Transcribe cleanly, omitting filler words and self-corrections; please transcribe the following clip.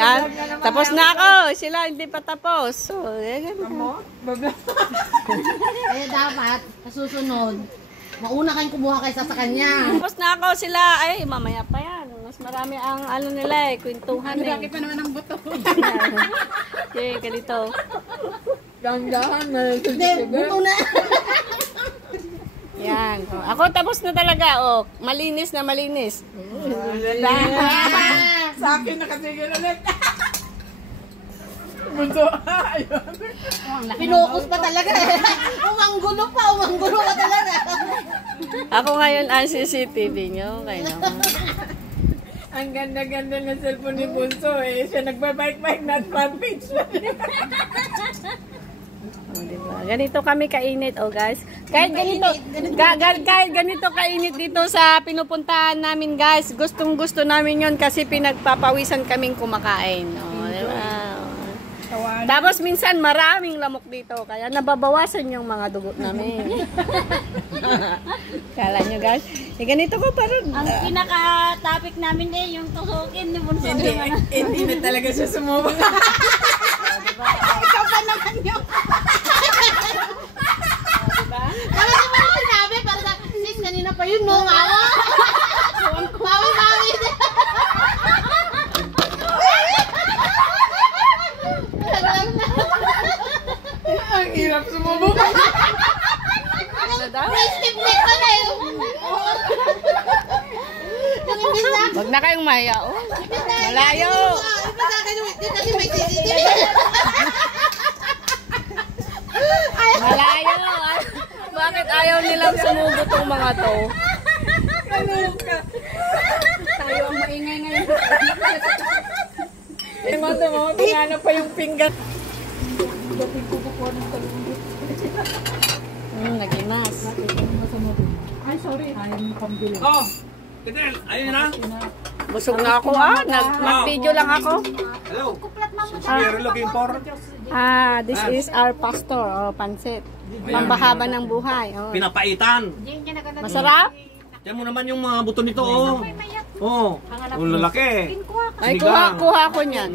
Yan. Tapos na ako. Sila hindi pa tapos. So, Kaya dapat, susunod, mauna kayong kumuha kaysa sa kanya. tapos na ako sila. Ay, mamaya pa yan. Mas marami ang ano nila eh. Kwentuhan eh. Laki pa naman ang buto. Okay, ganito. Dahan-dahan na. Hindi, buto na. Yan. Oh, ako tapos na talaga. Oh, malinis na malinis. Sa akin nakasigil ulit. Bunso. Ayun. Pinukus pa talaga eh. Umanggulo ka talaga. Ako ngayon ang CCTV nyo. Kaya naman. Ang ganda-ganda ng cellphone ni Bunso eh. Siya nagbabike-bike na front page na. Oh, diba? Ganito kami kainit, oh guys. Kahit ganito, kahit ganito kainit dito sa pinupuntahan namin, guys. Gustong-gusto namin 'yon kasi pinagpapawisan kaming kumakain. Oh, diba? Tapos minsan maraming lamok dito, kaya nababawasan yung mga dugo namin. Kala nyo, guys. Eh, ganito ko parang. Ang pinaka-topic namin eh, yung tusukin ni Bunso. Hindi na talaga siya sumubok. Ikaw pa naman yun. Kaya naman yung sinabi, para sa, sis, kanina pa yun, no? Bawi. Ang hirap sumubok. May stiff neck pa na yun. Yung imbis na, Wag na kayong maya, oh. Malayo. iba sa akin yung itim kasi may CCTV. Malayo. Bakit ayaw nilang sumubo tong mga to? Ano ka? Tayo ang maingay ngayon. Eh, mo, tingana pa yung pinggan. Nagimas. Ay, sorry. Ayaw mo pambili. Oh, Peter, ayun na. Busog na ako, ah. Mag-video lang ako. Hello. You're looking for? This is our pastor, oh, pansit. Pambahaba ng buhay. Oh. Pinapaitan. Masarap? Yan mo naman yung mga buto nito, oh. Oh, ang lalaki. Ay, Sinigang. kuha ko niyan.